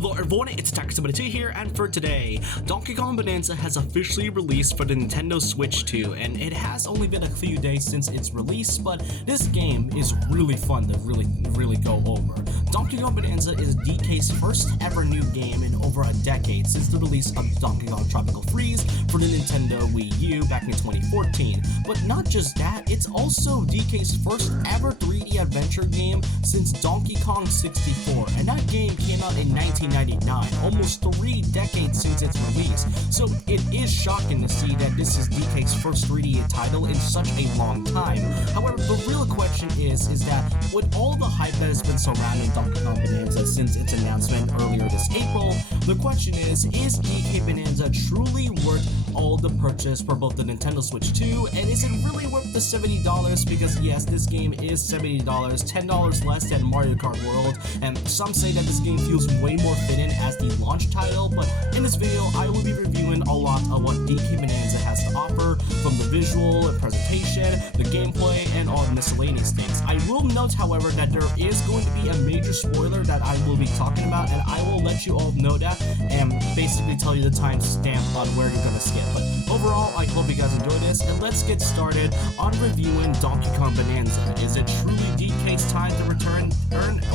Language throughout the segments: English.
Hello everyone, it's Attacker72 here, and for today, Donkey Kong Bananza has officially released for the Nintendo Switch 2, and it has only been a few days since its release, but this game is really fun to really go over. Donkey Kong Bananza is DK's first ever new game in over a decade since the release of Donkey Kong Tropical Freeze for the Nintendo Wii U back in 2014. But not just that, it's also DK's first ever 3D adventure game since Donkey Kong 64, and that game came out in 1999, almost 3 decades since its release. So it is shocking to see that this is DK's first 3D title in such a long time. However, the real question is that with all the hype that has been surrounding Donkey Kong Bananza since its announcement earlier this April, the question is DK Bananza truly worth all the purchase for both the Nintendo Switch 2, and is it really worth the $70? Because yes, this game is $70, $10 less than Mario Kart World, and some say that this game feels way more fitting as the launch title, but in this video I will be reviewing a lot of what DK Bananza has to offer, from the visual and presentation, the gameplay, and all the miscellaneous things. I will note, however, that there is going to be a major spoiler that I will be talking about, and I will let you all know that and basically tell you the timestamp on where you're gonna skip. But overall, I hope you guys enjoy this, and let's get started on reviewing Donkey Kong Bananza. Is it truly DK's time to return,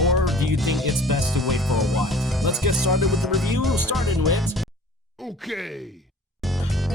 or do you think it's best to wait for a while? Let's get started with the review, starting with... Okay.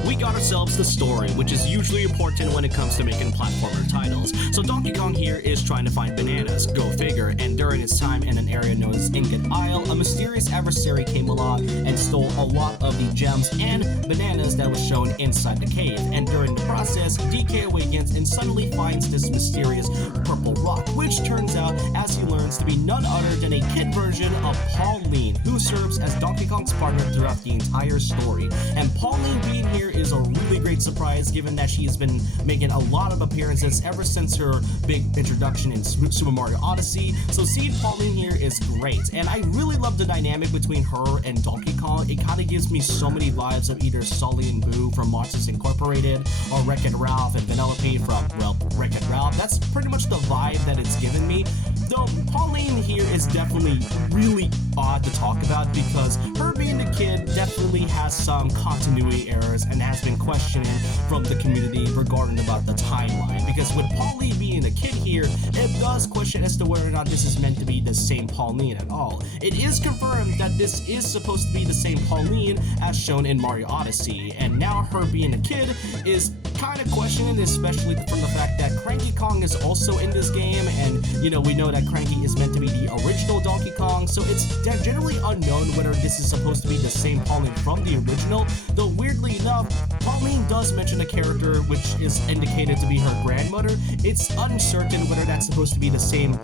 We got ourselves the story, which is usually important when it comes to making platformer titles. So Donkey Kong here is trying to find bananas, go figure, and during his time in an area known as Ingot Isle, a mysterious adversary came along and stole a lot of the gems and bananas that was shown inside the cave. And during the process, DK awakens and suddenly finds this mysterious purple rock, which turns out, as he learns, to be none other than a kid version of Pauline, who serves as Donkey Kong's partner throughout the entire story. And Pauline being here is a really great surprise, given that she has been making a lot of appearances ever since her big introduction in Super Mario Odyssey. So seeing Pauline here is great, and I really love the dynamic between her and Donkey Kong. It kind of gives me so many vibes of either Sully and Boo from Monsters Incorporated, or Wreck-It Ralph and Vanellope from, well, Wreck-It Ralph. That's pretty much the vibe that it's given me. Though Pauline here is definitely really odd to talk about, because her being a kid definitely has some continuity errors and has been questioning from the community regarding about the timeline. Because with Pauline being a kid here, it does question as to whether or not this is meant to be the same Pauline at all. It is confirmed that this is supposed to be the same Pauline as shown in Mario Odyssey, and now her being a kid is kind of questioning, especially from the fact that Cranky Kong is also in this game, and you know, we know that Cranky is meant to be the original Donkey Kong, so it's generally unknown whether this is supposed to be the same Pauline from the original. Though weirdly enough, Pauline does mention a character which is indicated to be her grandmother. It's uncertain whether that's supposed to be the same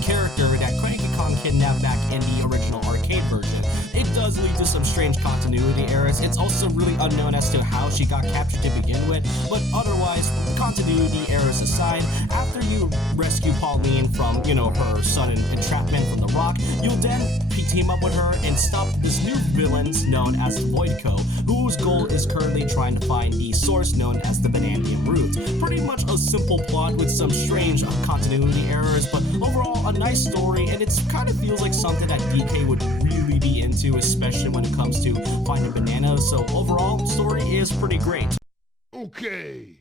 character that Cranky Kong kidnapped back in the original arcade version. It does lead to some strange continuity errors. It's also really unknown as to how she got captured to begin with, but otherwise, continuity errors aside, after you rescue Pauline from, you know, her sudden entrapment from the rock, you'll then team up with her and stop this new villains known as Voidco, whose goal is currently trying to find the source known as the Bananium Root. Pretty much a simple plot with some strange continuity errors, but overall a nice story, and it kind of feels like something that DK would really be into, especially when it comes to finding bananas. So overall, story is pretty great. Okay.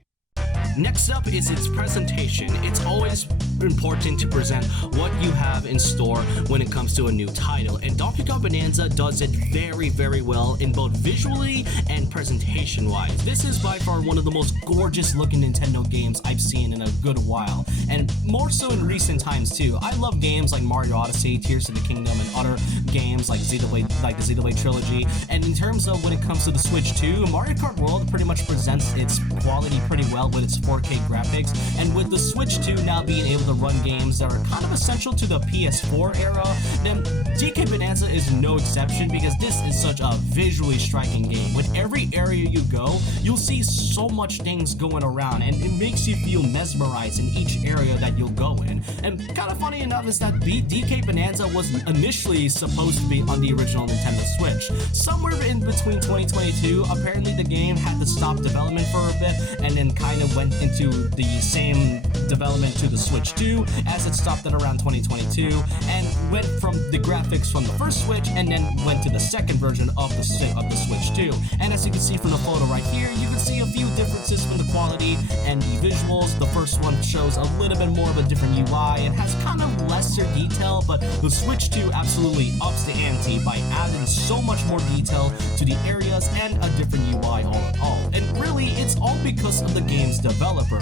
Next up is its presentation. It's always important to present what you have in store when it comes to a new title, and Donkey Kong Bananza does it very well in both visually and presentation wise. This is by far one of the most gorgeous looking Nintendo games I've seen in a good while, and more so in recent times too. I love games like Mario Odyssey, Tears of the Kingdom, and other games like the Xenoblade Trilogy, and in terms of when it comes to the Switch 2, Mario Kart World pretty much presents its quality pretty well with its 4K graphics, and with the Switch 2 now being able to run games that are kind of essential to the PS4 era, then DK Bananza is no exception, because this is such a visually striking game. With every area you go, you'll see so much things going around, and it makes you feel mesmerized in each area that you'll go in. And kind of funny enough is that DK Bananza was initially supposed supposed to be on the original Nintendo Switch. Somewhere in between 2022, apparently the game had to stop development for a bit and then kind of went into the same development to the Switch 2 as it stopped at around 2022 and went from the graphics from the first Switch and then went to the second version of the Switch 2. And as you can see from the photo right here, you can see a few differences from the quality and the visuals. The first one shows a little bit more of a different UI and has kind of lesser detail, but the Switch 2 absolutely ups the ante by adding so much more detail to the areas and a different UI all in all. And really, it's all because of the game's developer,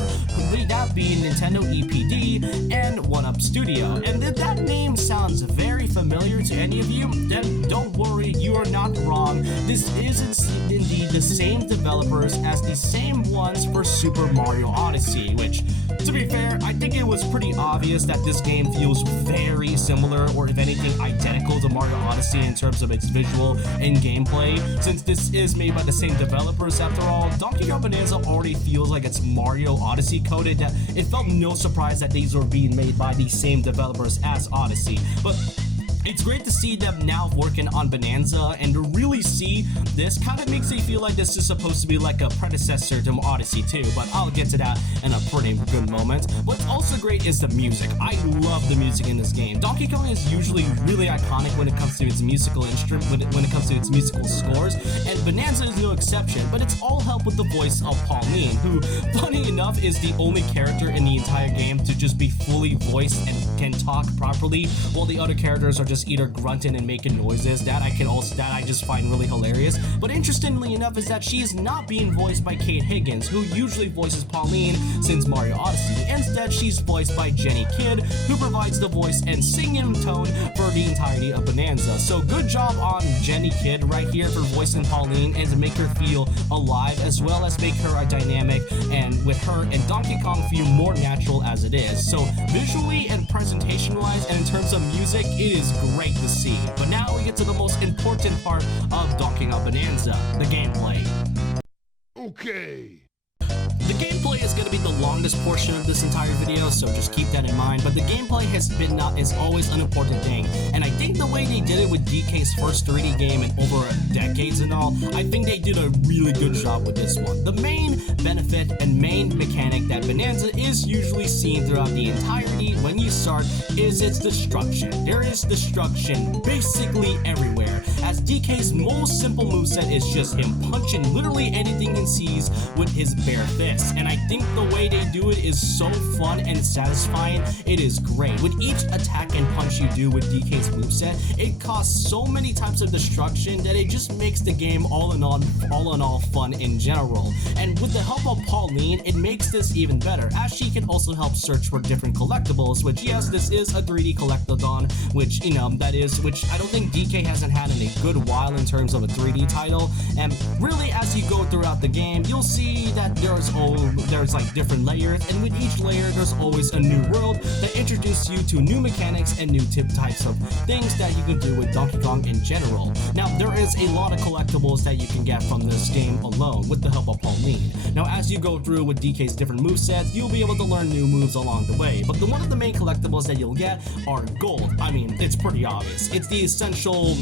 that being Nintendo EPD and 1UP Studio. And if that name sounds very familiar to any of you, then don't worry, you are not wrong. This is indeed the same developers as the same ones for Super Mario Odyssey, which, to be fair, I think it was pretty obvious that this game feels very similar, or if anything, identical to Mario Odyssey in terms of its visual and gameplay. Since this is made by the same developers after all, Donkey Kong Bananza already feels like it's Mario Odyssey coded, that it felt no surprise that these were being made by the same developers as Odyssey. But it's great to see them now working on Bananza, and to really see this kind of makes me feel like this is supposed to be like a predecessor to Odyssey 2, but I'll get to that in a pretty good moment. What's also great is the music. I love the music in this game. Donkey Kong is usually really iconic when it comes to its musical instrument, when it comes to its musical scores, and Bananza is no exception, but it's all helped with the voice of Pauline, who, funny enough, is the only character in the entire game to just be fully voiced and can talk properly, while the other characters are just either grunting and making noises. That I just find really hilarious. But interestingly enough is that she is not being voiced by Kate Higgins, who usually voices Pauline since Mario Odyssey. Instead, she's voiced by Jenny Kidd, who provides the voice and singing tone for the entirety of Bananza. So good job on Jenny Kidd right here for voicing Pauline and to make her feel alive, as well as make her a dynamic, and with her and Donkey Kong feel more natural as it is. So visually and presentation wise and in terms of music, it is great to see. But now we get to the most important part of Donkey Kong Bananza, the gameplay. Okay. The gameplay is going to be the longest portion of this entire video, so just keep that in mind, but the gameplay is always an important thing, and I think the way they did it with DK's first 3D game in over decades and all, I think they did a really good job with this one. The main benefit and main mechanic that Bananza is usually seen throughout the entirety when you start is its destruction. There is destruction basically everywhere, as DK's most simple moveset is just him punching literally anything he sees with his bare fist. And I think the way they do it is so fun and satisfying. It is great. With each attack and punch you do with DK's moveset, it causes so many types of destruction that it just makes the game all in all fun in general. And with the help of Pauline, it makes this even better, as she can also help search for different collectibles, which, yes, this is a 3D collectathon, which, which I don't think DK hasn't had in a good while in terms of a 3D title. And really, as you go throughout the game, you'll see that there's like different layers, and with each layer there's always a new world that introduces you to new mechanics and new types of things that you can do with Donkey Kong in general. Now, there is a lot of collectibles that you can get from this game alone with the help of Pauline. Now, as you go through with DK's different movesets, you'll be able to learn new moves along the way, but one of the main collectibles that you'll get are gold. I mean, it's pretty obvious. It's the essential,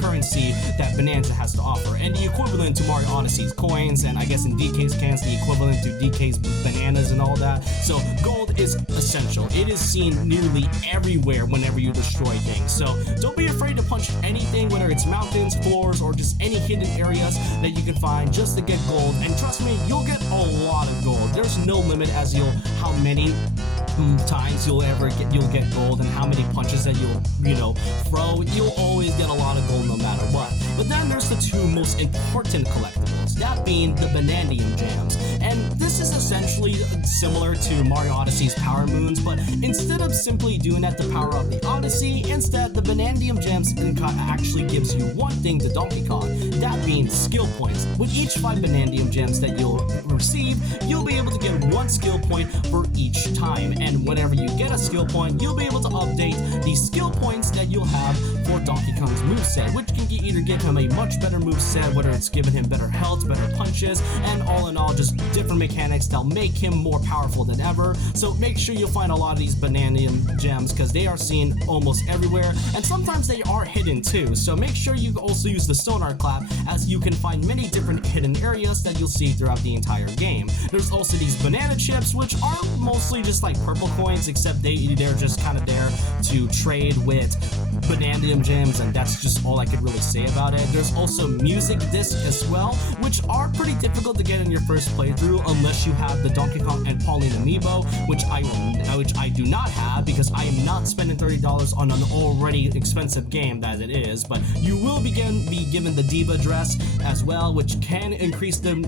currency that Bananza has to offer, and the equivalent to Mario Odyssey's coins, and I guess in DK's case, the equivalent to DK's bananas and all that. So gold is essential. It is seen nearly everywhere whenever you destroy things. So don't be afraid to punch anything, whether it's mountains, floors, or just any hidden areas that you can find just to get gold. And trust me, you'll get a lot of gold. There's no limit as how many times you'll get gold, and how many punches that you'll throw. You'll always get a lot of gold no matter what. But then there's the two most important collectibles, that being the Banandium Jams. And this is essentially similar to Mario Odyssey's Power Moons, but instead of simply doing that to power up the Odyssey, instead the Banandium Gems actually gives you one thing to Donkey Kong, that being skill points. With each 5 Banandium Gems that you'll receive, you'll be able to get 1 skill point for each time, and whenever you get a skill point, you'll be able to update the skill points that you'll have for Donkey Kong's moveset. moveset, which can either give him a much better moveset, whether it's giving him better health, better punches, and all in all, just different mechanics that'll make him more powerful than ever. So make sure you'll find a lot of these Bananza gems, because they are seen almost everywhere, and sometimes they are hidden too. So make sure you also use the sonar clap, as you can find many different hidden areas that you'll see throughout the entire game. There's also these banana chips, which are mostly just like purple coins, except they're just kind of there to trade with Bananza gems, and that's just all I could really say about it. There's also music discs as well, which are pretty difficult to get in your first playthrough unless you have the Donkey Kong and Pauline amiibo, which I do not have, because I am not spending $30 on an already expensive game that it is. But you will be given the Diva dress as well, which can increase the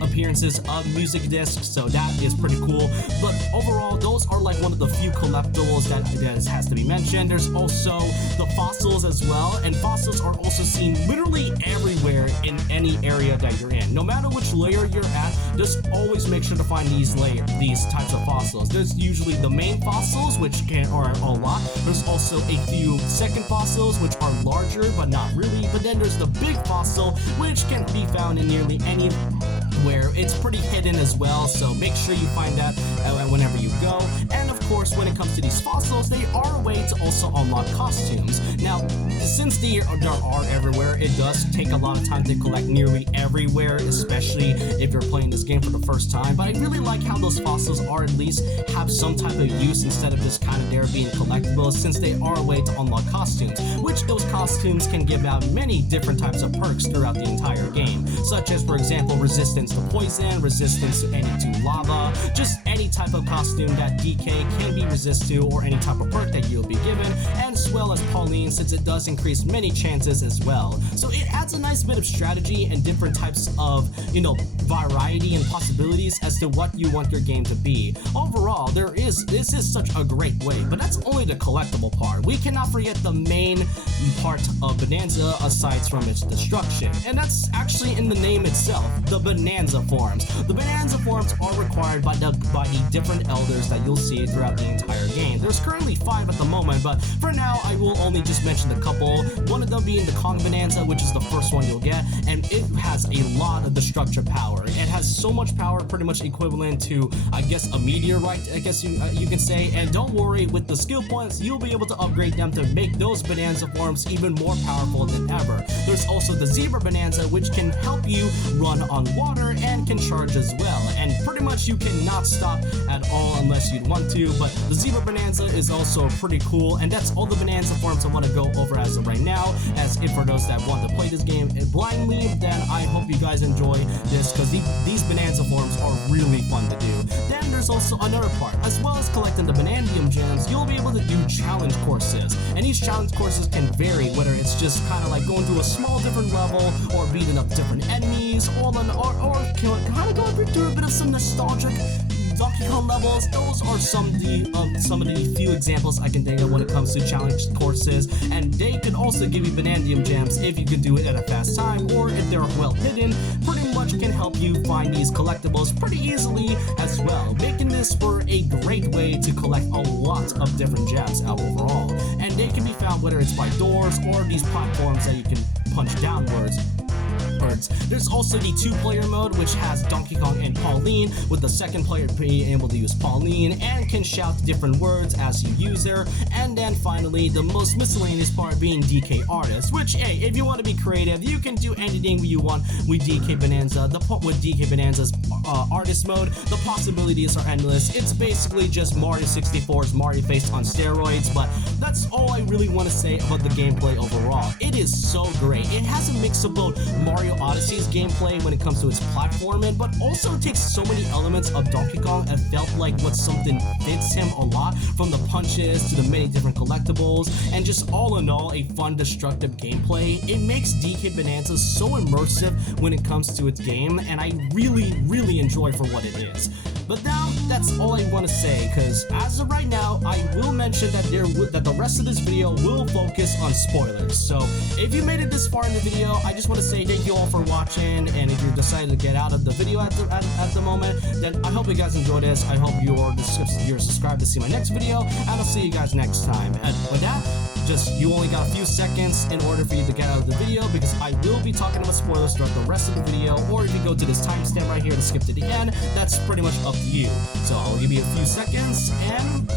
appearances of music discs, so that is pretty cool. But overall, those are like one of the few collectibles that has to be mentioned. There's also the fossils as well, and fossils are also seen literally everywhere in any area that you're in. No matter which layer you're at, just always make sure to find these types of fossils. There's usually the main fossils, which are a lot. There's also a few second fossils, which are larger but not really. But then there's the big fossil, which can be found in nearly anywhere. It's pretty hidden as well, so make sure you find that whenever you go. And of course, when it comes to these fossils, they are a way to also unlock costumes. Now, since they are everywhere, it does take a lot of time to collect nearly everywhere, especially if you're playing this game for the first time. But I really like how those fossils are at least have some type of use instead of just kind of there being collectibles, since they are a way to unlock costumes, which those costumes can give out many different types of perks throughout the entire game, such as, for example, resistance to poison, resistance to lava, just any type of costume that DK can be resist to, or any type of perk that you'll be given, and as well as Pauline, since it does increase many chances as well. So it adds a nice bit of strategy and different types of, variety and possibilities as to what you want your game to be. Overall, this is such a great way, but that's only the collectible part. We cannot forget the main part of Bananza aside from its destruction, and that's actually in the name itself, the Bananza forms. The Bananza forms are required by the different elders that you'll see throughout the entire game. There's currently 5 at the moment, but for now I will only just mention a couple. One of them being the Kong Bananza, which is the first one you'll get, and it has a lot of destructive power. It has so much power, pretty much equivalent to, I guess, a meteorite, I guess you can say. And don't worry, with the skill points, you'll be able to upgrade them to make those Bananza forms even more powerful than ever. There's also the Zebra Bananza, which can help you run on water and can charge as well. And pretty much you cannot stop at all unless you'd want to, but the Zebra Bananza is also pretty cool. And that's all the Bananza forms I want to go over as of right now. As if for those that want to play this game blindly, then I hope you guys enjoy this, because these Bananza forms are really fun to do. Then there's also another part. As well as collecting the Bananza gems, you'll be able to do challenge courses, and these challenge courses can vary, whether it's just kind of like going through a small different level, or beating up different enemies, or kind of going through a bit of some nostalgic Donkey Kong levels. Those are some of the few examples I can think of when it comes to challenge courses, and they can also give you Bananza gems if you can do it at a fast time, or if they're well hidden. Pretty much can help you find these collectibles pretty easily as well, making this for a great way to collect a lot of different gems overall. And they can be found whether it's by doors or these platforms that you can punch downwards. There's also the 2-player mode, which has Donkey Kong and Pauline, with the second player being able to use Pauline and can shout different words as you use her. And then finally, the most miscellaneous part being DK Artist, which, hey, if you want to be creative, you can do anything you want with DK Bananza. With DK Bananza's artist mode, the possibilities are endless. It's basically just Mario 64's Mario Face on steroids, but that's all I really want to say about the gameplay overall. It is so great. It has a mix of both Mario Odyssey's gameplay when it comes to its platforming, but also takes so many elements of Donkey Kong and felt like something fits him a lot, from the punches to the many different collectibles, and just all in all, a fun destructive gameplay. It makes DK Bananza so immersive when it comes to its game, and I really enjoy for what it is. But now that's all I want to say, because as of right now, I will mention that that the rest of this video will focus on spoilers. So if you made it this far in the video, I just want to say thank you all for watching, and if you're decided to get out of the video at the moment, then I hope you guys enjoy this. I hope you're subscribed to see my next video, and I'll see you guys next time. And with that, you only got a few seconds in order for you to get out of the video, because I will be talking about spoilers throughout the rest of the video, or if you go to this timestamp right here to skip to the end, that's pretty much up to you. So I'll give you a few seconds, and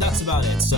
that's about it. So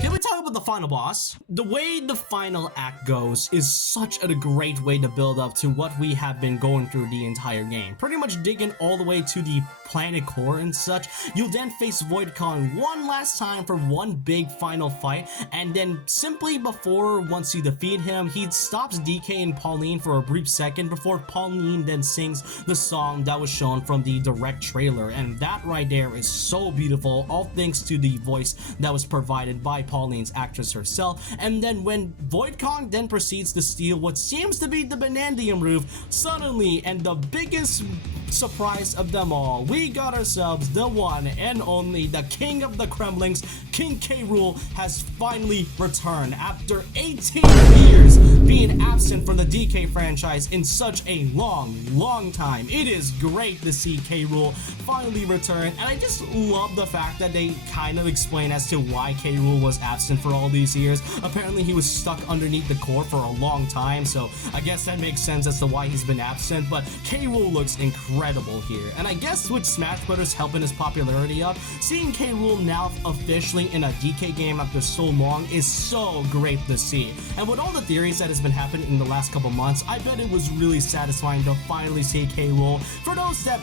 can we talk about the final boss? The way the final act goes is such a great way to build up to what we have been going through the entire game. Pretty much digging all the way to the planet core and such. You'll then face Void Kong one last time for one big final fight, and then simply once you defeat him, he stops DK and Pauline for a brief second before Pauline then sings the song that was shown from the direct trailer, and that right there is so beautiful, all thanks to the voice that was provided by Pauline's actress herself. And then when Void Kong then proceeds to steal what seems to be the Banandium roof, suddenly, and the biggest surprise of them all, we got ourselves the one and only, the king of the Kremlings, King K. Rool, has finally returned after 18 years being absent from the DK franchise in such a long time. It is great to see K. Rool finally return, and I just love the fact that they kind of explain as to why K. Rool was absent for all these years. Apparently he was stuck underneath the core for a long time, so I guess that makes sense as to why he's been absent. But K. Rool looks incredible here, and I guess with Smash Brothers helping his popularity up, seeing K. Rool now officially in a DK game after so long is so great to see. And with all the theories that has been happening in the last couple months, I bet it was really satisfying to finally see K. Rool. For those that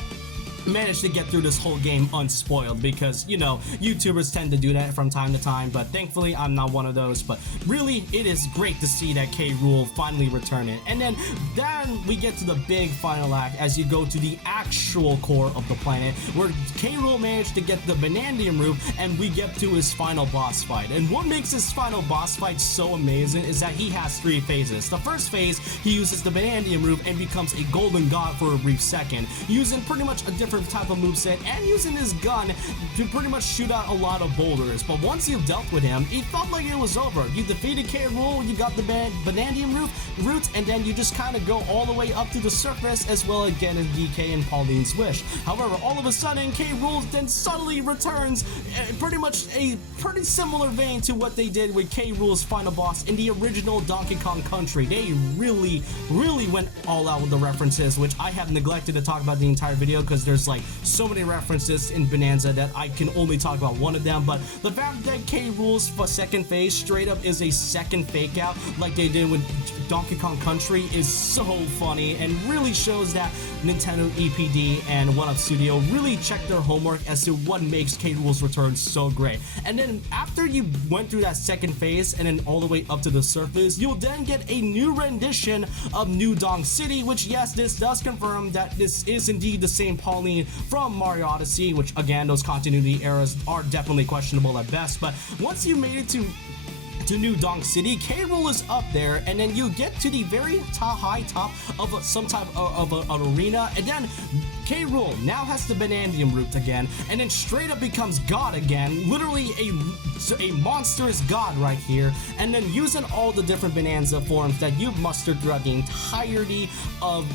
managed to get through this whole game unspoiled, because you know YouTubers tend to do that from time to time, but thankfully I'm not one of those. But really, it is great to see that K. Rool finally returning. And then we get to the big final act as you go to the actual core of the planet, where K. Rool managed to get the Banandium roof, and we get to his final boss fight. And what makes his final boss fight so amazing is that he has 3 phases. The first phase, he uses the Banandium roof and becomes a golden god for a brief second, using pretty much a different type of moveset and using his gun to pretty much shoot out a lot of boulders. But once you dealt with him, it felt like it was over. You defeated K. Rool, you got the Banandium route, and then you just kind of go all the way up to the surface, as well again as DK and Pauline's wish. However, all of a sudden, K. Rool then suddenly returns, pretty much a pretty similar vein to what they did with K. Rool's final boss in the original Donkey Kong Country. They really went all out with the references, which I have neglected to talk about the entire video because there's like so many references in Bananza that I can only talk about one of them. But the fact that K. Rool's second phase straight up is a second fake out like they did with Donkey Kong Country is so funny, and really shows that Nintendo EPD and 1UP Studio really checked their homework as to what makes K. Rool's return so great. And then after you went through that second phase and then all the way up to the surface, you'll then get a new rendition of New Donk City, which yes, this does confirm that this is indeed the same Pauline from Mario Odyssey, which again, those continuity errors are definitely questionable at best. But once you made it to New Donk City, K. Rool is up there, and then you get to the very high top of some type of an arena, and then K. Rool now has the Banandium root again, and then straight up becomes God again, literally a monstrous god right here. And then using all the different Bananza forms that you've mustered throughout the entirety of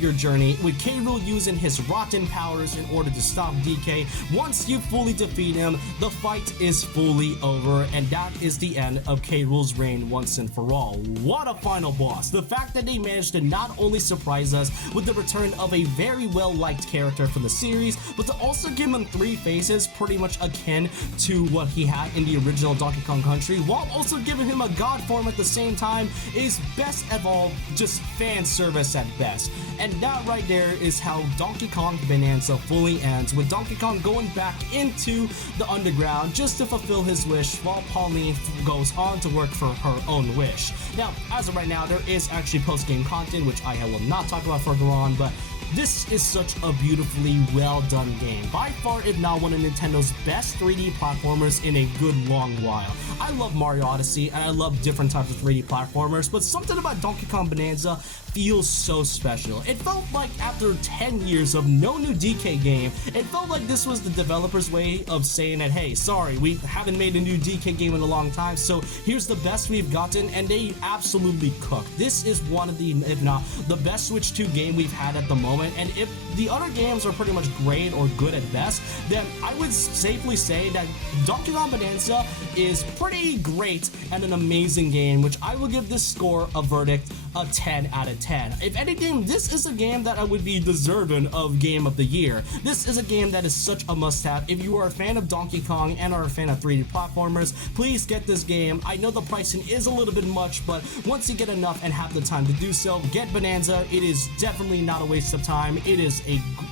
your journey, with K. Rool using his rotten powers in order to stop DK. Once you fully defeat him, the fight is fully over, and that is the end of K. Rool's reign once and for all. What a final boss! The fact that they managed to not only surprise us with the return of a very well-liked character from the series, but to also give him 3 phases pretty much akin to what he had in the original Donkey Kong Country, while also giving him a god form at the same time, is best of all just fan service at best. And that right there is how Donkey Kong Bananza fully ends, with Donkey Kong going back into the underground just to fulfill his wish, while Pauline goes on to work for her own wish. Now, as of right now, there is actually post-game content, which I will not talk about further on, but this is such a beautifully well done game. By far, if not one of Nintendo's best 3D platformers in a good long while. I love Mario Odyssey and I love different types of 3D platformers, but something about Donkey Kong Bananza feels so special. It felt like after 10 years of no new DK game, it felt like this was the developers' way of saying that, hey, sorry, we haven't made a new DK game in a long time, so here's the best we've gotten, and they absolutely cooked. This is one of the, if not the best Switch 2 game we've had at the moment, and if the other games are pretty much great or good at best, then I would safely say that Donkey Kong Bananza is pretty great and an amazing game, which I will give this score a verdict a 10 out of 10. If anything, this is a game that I would be deserving of Game of the Year. This is a game that is such a must-have. If you are a fan of Donkey Kong and are a fan of 3D platformers, please get this game. I know the pricing is a little bit much, but once you get enough and have the time to do so, get Bonanza. It is definitely not a waste of time. It is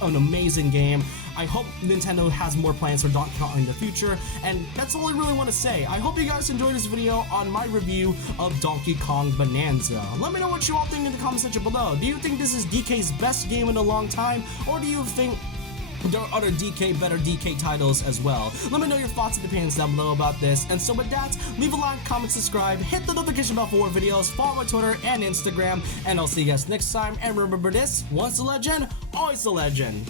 an amazing game. I hope Nintendo has more plans for Donkey Kong in the future, and that's all I really want to say. I hope you guys enjoyed this video on my review of Donkey Kong Bananza. Let me know what you all think in the comment section below. Do you think this is DK's best game in a long time, or do you think there are other better DK titles as well? Let me know your thoughts and opinions down below about this. And so with that, leave a like, comment, subscribe, hit the notification bell for more videos, follow my Twitter and Instagram, and I'll see you guys next time. And remember this, once a legend, always a legend.